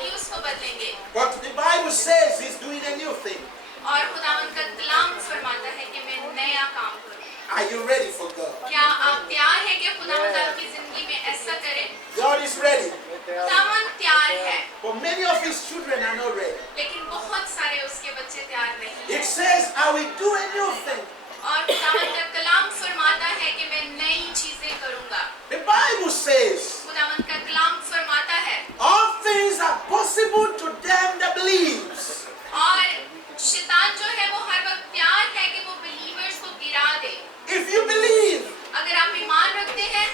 नहीं उसको बदलेंगे। But the Bible says He's doing a new thing. और खुदावंद का कलाम फरमाता है कि मैं नया काम करूं। Are you ready for God? क्या आप तैयार हैं कि खुदावंद आपकी जिंदगी में ऐसा करे? God is ready. खुदावंद तैयार है, But many of His children are not ready. लेकिन बहुत सारे उसके बच्चे तैयार नहीं It हैं। says, I will do a new thing. और खुदावंद का कलाम फरमाता है कि मैं नई चीजें करूंगा। The Bible says, खुदावंद का कलाम फरमाता है all things are possible to them that believes. और शैतान जो है वो हर वक्त तैयार है कि वो बिलीवर्स को गिरा दे। If you believe, अगर आप ईमान रखते हैं,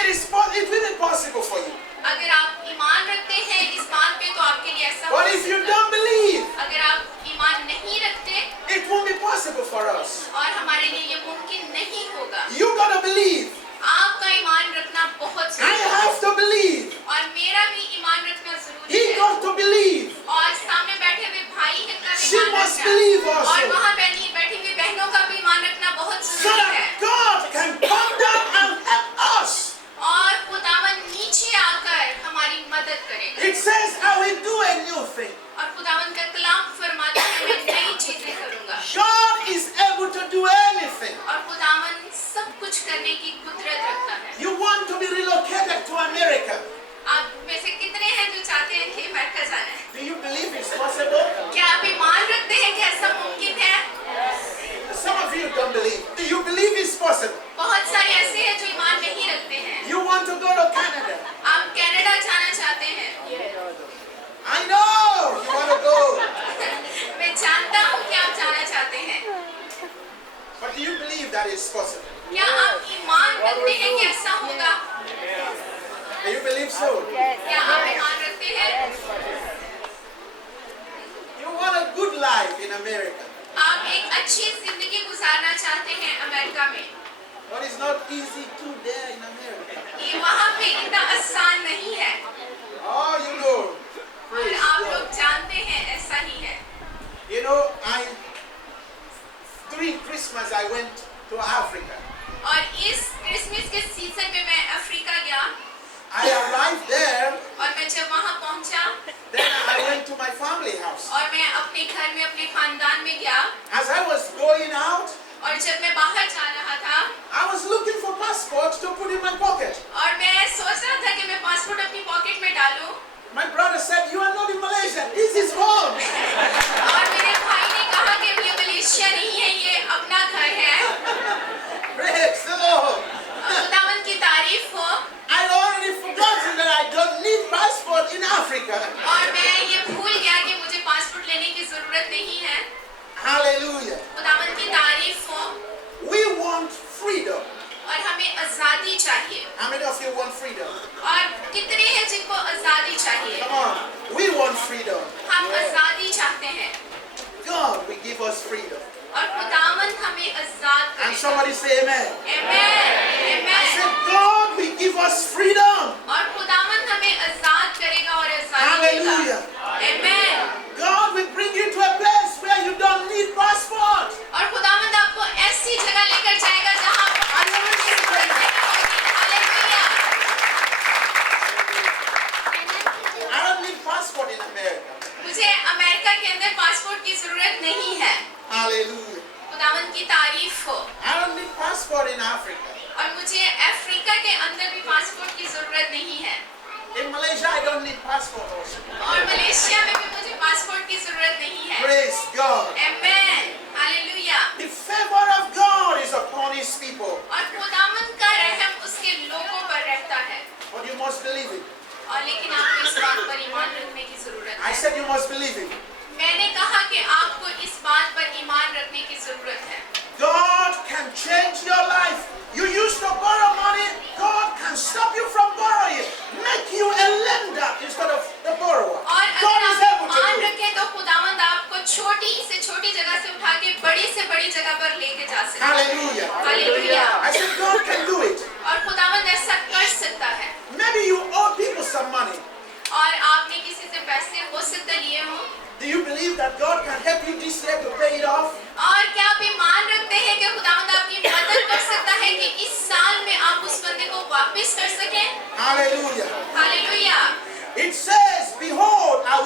it will be possible for you. अगर आप ईमान रखते हैं इस बात पे तो आपके लिए ऐसा हो But if you सकता है। don't believe, अगर आप ईमान नहीं रखते it won't be possible for us. और हमारे लिए ये मुमकिन नहीं होगा। You gotta believe. आपका ईमान रखना बहुत I जरूरी है have to believe. और मेरा भी ईमान रखना जरूरी He है। got to believe. और सामने बैठे हुए भाई का भी She ईमान must रखना believe और also. वहाँ बैठी हुई बहनों का भी ईमान रखना बहुत So जरूरी है। that God can come down and help us. और खुदावन नीचे आकर हमारी मदद करेगा। It says, I will do a new thing. और खुदावन का कलाम फरमाता है मैं नई चीजें करूंगा। God is able to do anything. और खुदावन सब कुछ करने की कुदरत रखता है। You want to be relocated to America. आप में से कितने हैं जो चाहते हैं कि अमेरिका जाना है? Do you believe it's possible? क्या आप ईमान रखते हैं कि ऐसा मुमकिन है? Some of you don't believe. Do you believe it's possible? बहुत सारे ऐसे हैं जो ईमान नहीं रखते हैं। You want to go to Canada. आप कनाडा जाना चाहते हैं। I know you want to go. मैं जानता हूँ कि आप जाना चाहते हैं। But do you believe that it's possible? क्या आप ईमान रखते हैं कि ऐसा होगा? Do you believe so? क्या आप ईमान रखते हैं? You want a good life in America. आप एक अच्छी जिंदगी गुजारना चाहते हैं अमेरिका में। But it's not easy to there in America. ये वहाँ पे इतना आसान नहीं है। Oh, you know. और Praise आप God. लोग जानते हैं ऐसा ही है। You know, during Christmas I went to Africa. और इस क्रिसमस के सीजन में मैं अफ्रीका गया I arrived there, और मैं जब वहाँ पहुँचा then I went to my family house. और मैं अपने घर में अपने खानदान में गया As I was going out, और जब मैं बाहर जा रहा था I was looking for passports to put in my pocket. और मैं सोच रहा था कि मैं पासपोर्ट अपनी पॉकेट में डालूं My brother said, you are not in Malaysia, this is home. और मेरे भाई ने कहा कि ये मलेशिया नहीं है, ये अपना घर है। Praise the Lord. खुदावन की तारीफ हो। I already forgotten that I don't need passport in Africa. और मैं ये भूल गया कि मुझे पासपोर्ट लेने की जरूरत नहीं है। Hallelujah. खुदावन की तारीफ हो। We want freedom. और हमें आजादी चाहिए। How many of you want freedom? और कितने हैं जिनको आजादी चाहिए? Come on. We want freedom. हम आजादी चाहते हैं God will give us freedom. और खुदावन हमें आजाद And करेगा। somebody say amen. Amen. I Amen. said, God will give us freedom. और खुदावन हमें आजाद करेगा और आजादी देगा। Hallelujah. Amen. God will bring you to a place where you don't need passport. और खुदावंद आपको ऐसी जगह लेकर जाएगा जहाँ पासपोर्ट की जरूरत नहीं होगी। Hallelujah. I don't need passport in America. मुझे अमेरिका के अंदर पासपोर्ट की जरूरत नहीं है। Hallelujah. खुदावंद की तारीफ हो। I don't need passport in Africa. और मुझे अफ्रीका के अंदर भी पासपोर्ट की जरूरत नहीं है। In Malaysia, I don't need passport also. और मलेशिया में भी मुझे पासपोर्ट की जरूरत नहीं है। Praise God. Amen. Hallelujah. The favor of God is upon His people. और खुदावंद का रहम उसके लोगों पर रहता है। But you must believe it. और लेकिन आपको इस बात पर ईमान रखने की जरूरत I है। said you must believe it. मैंने कहा कि आपको इस बात पर ईमान रखने की जरूरत है। God can change your life. You used to borrow money. God can stop you from borrowing. Make you a lender instead of the borrower. और God अगर is आप able to Iman do it. रखें तो खुदावंद आपको छोटी से छोटी जगह से उठा के बड़ी जगह पर लेके जा सकता है। Hallelujah. Hallelujah. I said God can do it. और खुदावंद ऐसा कर सकता है। Maybe you owe people some money. और आपने किसी से पैसे हो सकता लिए हो। Do you believe that God can help you this year to pay it off? और क्या आप ईमान रखते हैं कि खुदावंद आपकी मदद कर सकता है कि इस साल में आप उस बंदे को वापस कर सकें? Hallelujah. Hallelujah. It says, behold, I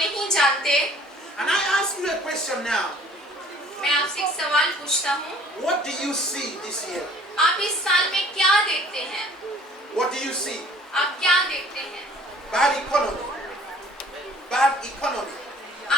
नहीं जानते। And I ask you a question now. मैं आपसे एक सवाल पूछता हूँ, What do you see this year? आप इस साल में क्या देखते हैं? What do you see? आप क्या देखते हैं? Bad economy. Bad economy.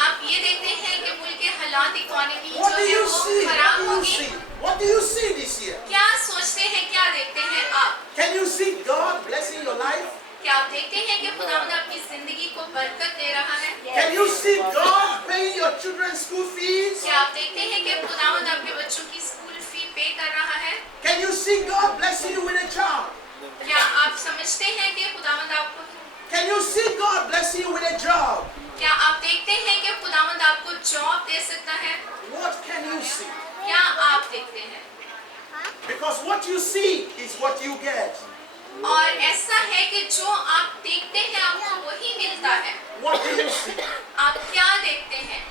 आप ये देखते हैं कि मुल्क के हालात, इकोनॉमी जो What do है you वो see? खराब What do you होगी। see? What do you see this year? क्या सोचते हैं, क्या देखते हैं आप? Can you see God blessing your life? क्या आप देखते हैं कि खुदावंद आपकी जिंदगी को बरकत दे रहा है? Can you see God paying your children's school fees? क्या आप देखते हैं कि खुदावंद आपके बच्चों की स्कूल फी पे कर रहा है? Can you see God blessing you with a job? क्या आप समझते हैं कि खुदावंद आपको, Can you see God blessing you with a job? क्या आप देखते हैं कि खुदावंद आपको जॉब दे सकता है? What can you see? क्या आप देखते हैं? Because what you see is what you get. और ऐसा है कि जो आप देखते हैं आपको वही मिलता है। What do you see? आप क्या देखते हैं?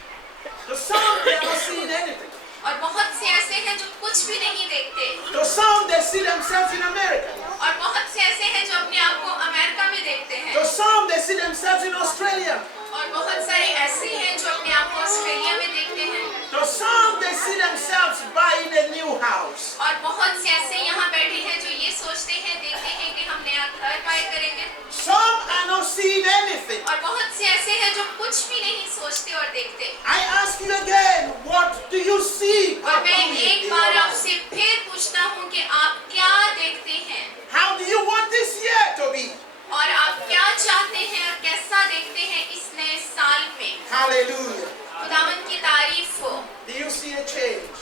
To some, they are not seeing anything. और बहुत से ऐसे हैं जो कुछ भी नहीं देखते, To some, they see themselves in America. और बहुत से ऐसे हैं जो अपने आप को अमेरिका में देखते हैं, To some, they see themselves in Australia. और बहुत सारे ऐसे हैं जो अपने आप को ऑस्ट्रेलिया में देखते हैं, To some, they see themselves buying a new house. और बहुत से ऐसे यहाँ बैठे हैं जो ये सोचते हैं, देखते हैं कि हम नया घर बाय करेंगे, Some are not seeing anything. और बहुत से ऐसे हैं जो कुछ भी नहीं सोचते और देखते। I ask you again, what do you see? और मैं happening एक in बार your life? आपसे फिर पूछता हूँ कि आप क्या देखते हैं, How do you want this year to be? और आप क्या चाहते हैं और कैसा देखते हैं इस नए साल में? Hallelujah. खुदावंद की तारीफ हो। Do you see a change?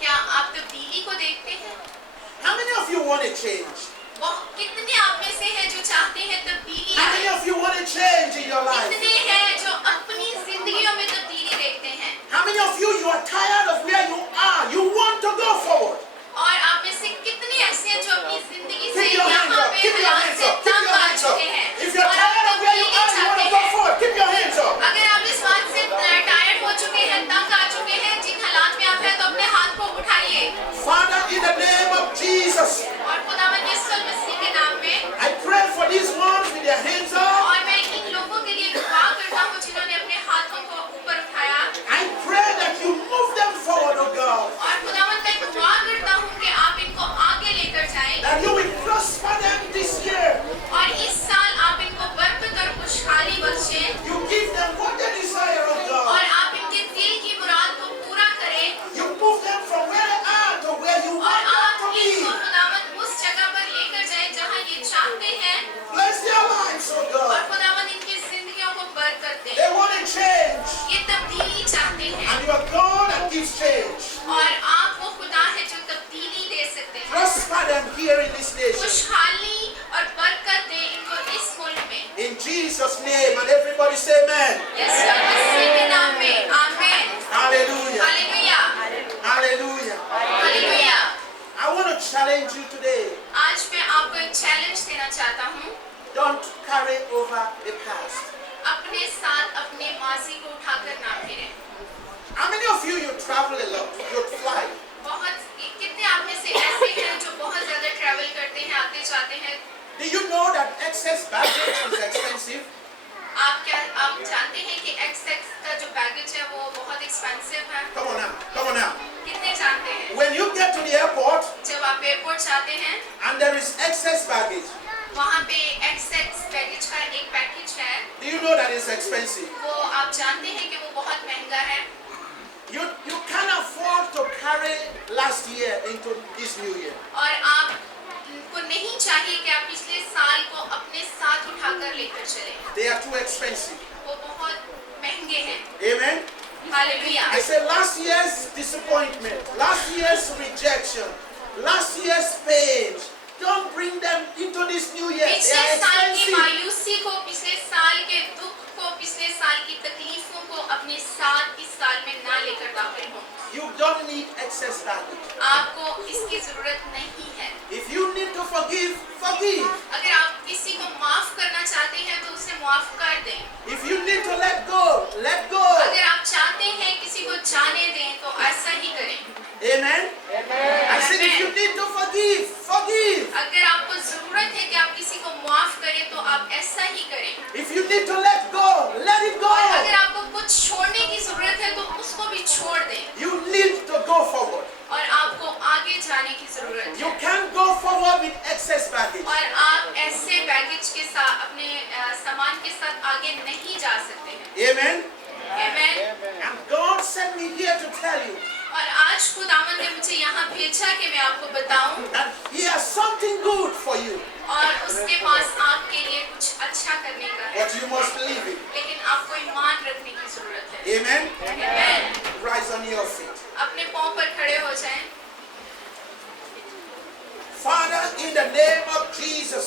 क्या आप तब्दीली को देखते हैं? How many of you want a change? वो कितने आप में से हैं जो चाहते हैं तब्दीली How many आए? of you want a change in your life? कितने हैं जो अपनी जिंदगियों में तब्दीली देखते हैं? How many of you are tired of where you are? You want to go forward. और आप में से कितने ऐसे हैं जो अपनी जिंदगी से Keep your hands यहाँ up. पे Keep your हालात hands से up. Keep तंग your आ hands up. चुके हैं If you're और tired आप of where you तब्दीली are, you want चाहते to go हैं? forward. Keep your hands up. अगर आप इस बात से टायर्ड हो चुके हैं, तंग आ चुके हैं, जिन हालात में आप हैं, तो अपने हाथ को उठाइए Father, in the name of Jesus, और खुदावंद यीशु मसीह के नाम में, I pray for these ones with their hands up. और मैं इन लोगों के लिए दुआ करता हूँ जिन्होंने अपने हाथों को ऊपर उठाया, I pray that you move them forward, oh God. और खुदावंद मैं दुआ करता हूँ कि आप इनको आगे लेकर जाएं, That you will prosper them this year. और इस साल आप इनको बरकत और खुशहाली बख्शें, You give them what they desire, oh God. और आप इनके दिल की मुराद को पूरा करें, You move them from where they are to where you और want them आप to इनको be. खुदावंद उस जगह पर लेकर जाएं जहाँ ये चाहते हैं, Bless their lives, oh और God. खुदावंद इनकी जिंदगियों को बरकत दे। They want a change. ये तब्दीली चाहते हैं, And you are God that gives change. और आप वो खुदा है जो तब्दीली दे सकते हैं। Prosper them here in this nation. खुशहाली और बरकत दे इनको इस मुल्क में। In Jesus' name. And everybody say amen. यीशु मसीह के नाम में आमीन। Hallelujah. Hallelujah, Hallelujah. Hallelujah. I want to challenge you today. आज मैं आपको एक चैलेंज देना चाहता हूँ। Don't carry over the past. अपने साथ अपने माजी को उठाकर ना फिरें। How many of you travel a lot? You fly. बहुत कितने आप में से ऐसे हैं जो बहुत ज्यादा ट्रैवल करते हैं, आते जाते हैं? Do you know that excess baggage is expensive? आप जानते हैं कि XX का जो बैगेज है वो बहुत एक्सपेंसिव है? Come on now. Come on now. कितने जानते हैं? When you get to the airport जब आप एयरपोर्ट जाते हैं, and there is excess baggage, वहाँ पे XX बैगेज का एक पैकेज है, do you know that it's expensive? वो आप जानते हैं कि वो बहुत महंगा है, You can't afford to carry last year into this new year. और आपको नहीं चाहिए कि आप पिछले साल को अपने साथ उठाकर लेकर चलें, They are too expensive. वो बहुत महंगे हैं। Amen. Hallelujah. I said last year's disappointment, last year's rejection, last year's pain. Don't bring them into this new year. They पिछले are साल की expensive. मायूसी को, पिछले साल के दुख को, पिछले साल की तकलीफों को अपने साथ इस साल में ना लेकर दाखिल हो। You don't need excess baggage. आपको इसकी जरूरत नहीं है। If you need to forgive, forgive. अगर आप किसी को माफ करना चाहते हैं तो उसे माफ कर दें। If you need to let go, let go. अगर आप चाहते हैं किसी को जाने दें तो ऐसा ही करें। Amen. I said if you need to forgive, forgive. अगर आपको जरूरत है कि आप किसी को माफ करें तो आप ऐसा ही करें। If you need to let go, let it go. और अगर आप Amen. Amen. And God sent me here to tell you और आज खुदावन ने मुझे यहाँ भेजा कि मैं आपको बताऊं that He has something good for you, और उसके पास आपके लिए कुछ अच्छा करने का है, but you must believe it. लेकिन आपको ईमान रखने की जरूरत है। Amen. Amen. Rise on your feet. अपने पांव पर खड़े हो जाएं। Father, in the name of Jesus,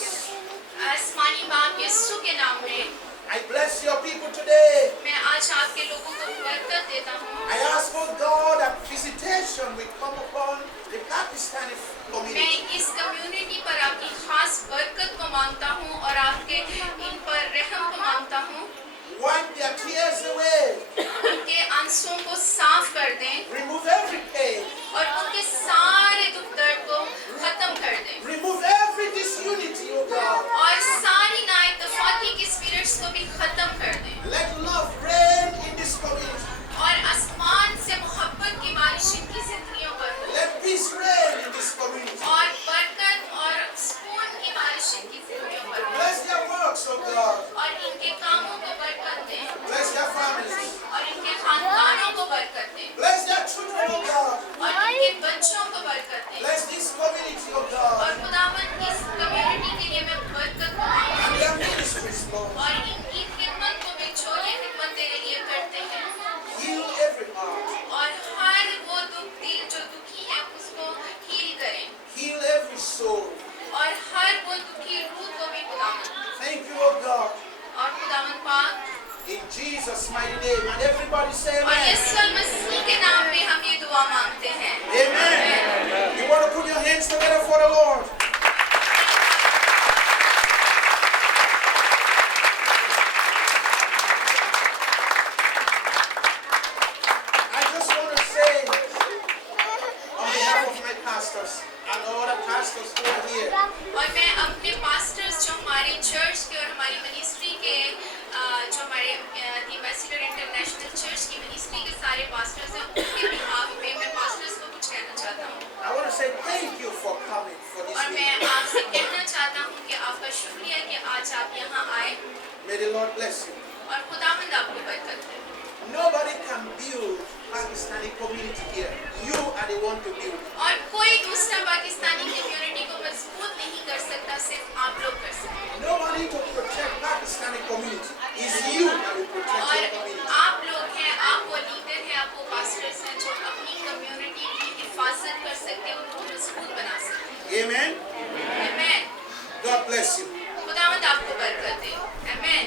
आसमानी बाप यीशु के नाम में I bless your people today. मैं आज आपके लोगों को बरकत देता हूँ। I ask, oh God, that visitation will come upon the Pakistani मैं community. इस कम्युनिटी पर आपकी खास बरकत को मांगता हूँ और आपके इन पर रहम को मांगता हूँ। Wipe their tears away. उनके आंसुओं को साफ कर दें Remove every pain. और उनके सारे दुख दर्द को खत्म कर दें Remove every disunity, oh God. और सारी नाइतफाकी की स्पिरिट्स को भी खत्म कर दें Let love reign in this community. और आसमान से मोहब्बत की बारिश इनकी जिंदगियों पर हो Let peace reign in this community. और बरकत और सुकून की बारिश इनकी जिंदगियों पर हो Bless their works, oh God. और इनके कामों को बरकत दें Bless their families. और इनके खानदानों को बरकत दें Bless their children, oh God. और इनके बच्चों को बरकत दें Bless this community, oh और God. खुदावन इस कम्युनिटी के लिए मैं बरकत को मांगता And हूँ their ministries, Lord. और इनकी खिदमत को भी जो ये खिदमत तेरे लिए करते हैं Heal every heart. और हर वो दिल जो दुखी है उसको हील करें Heal every soul. और हर वो दुखी रूह को भी खुदावन Thank you, oh God. और खुदावन पाक In Jesus' mighty name. And everybody say और amen. यीशु मसीह के नाम में हम ये दुआ मांगते हैं Amen. You want to put your hands together for the Lord. I just want to say on behalf of my pastors and all the pastors who are here, और मैं अपने पास्टर्स जो हमारी चर्च के और हमारी मिनिस्ट्री के जो हमारे एम्बेसडर इंटरनेशनल चर्च की मिनिस्ट्री के सारे पास्टर्स हैं उनके बिहाफ में मैं पास्टर्स को कुछ कहना चाहता हूँ I want to say thank you for coming for this और मैं meeting. आपसे कहना चाहता हूँ कि आपका शुक्रिया कि आज आप यहाँ आए May the Lord bless you. और खुदावंद आपको बरकत दे Nobody can build Pakistani community here. You are the one to build. और कोई दूसरा पाकिस्तानी कम्युनिटी को मजबूत नहीं कर सकता सिर्फ आप लोग कर सकते हैं Nobody to protect Pakistani community. It's you that will protect और your community. आप लोग हैं आप वो लीडर हैं आप वो पास्टर्स हैं जो अपनी कम्युनिटी की हिफाजत कर सकते हैं उनको मजबूत बना सकते Amen. हैं आमीन God bless you. खुदावंद आपको बरकत दे आमीन